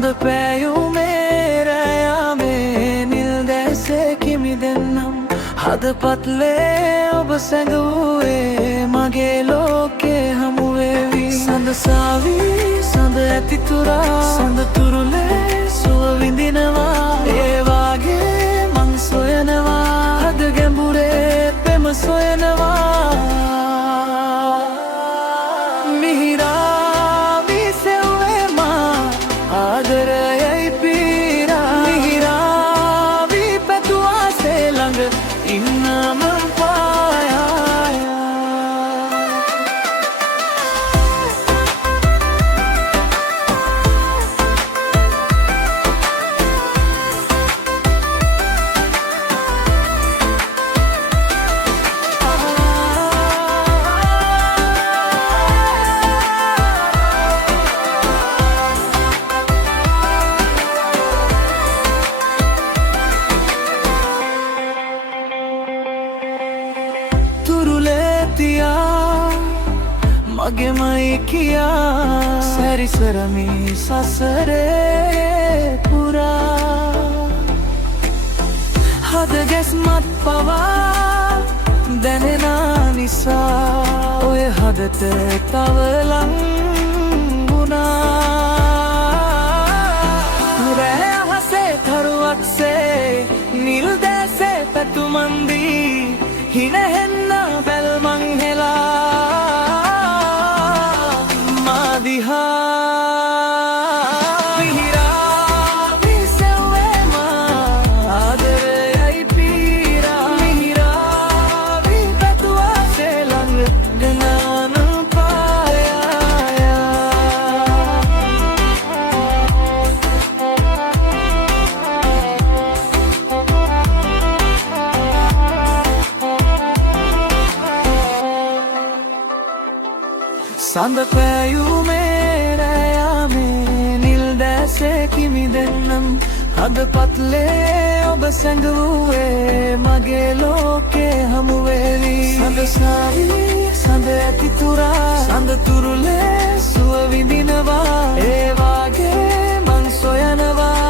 සඳ පෑයුමේ රැයාමේ නිල් දැසේ කිමි දෙන්නම් හදපත්ලේ ඔබ සැඟවුවේ මගේ ලෝකේ හමුවේවි සඳ සාවී සඳ ඇතිතුරා සඳ තුරුලේ සුව විඳිනවා ඒ වාගේ මං සොයනවා හද ගැඹුරේ පෙම සොයනවා මගෙමයි කියා සැරිසරමි සසරේ පුරා හද ගැස්මත් පවා දැනෙනා නිසා ඔය හදට තවලං වුණා රෑ අහසේ තරුවක්සේ නිල් දැසේ පැතුමන්දී හිනහෙන්න බැල්මං හෙලා සඳ පෑයුමේ රැයාමේ නිල් දැසේ කිමි දෙන්නම් හදපත්ලේ ඔබ සැඟවුවේ මගේ ලෝකේ හමුවේවි සඳ සාවී සඳ ඇතිතුරා සඳ තුරුලේ සුව විඳිනවා ඒ වාගේ මං සොයනවා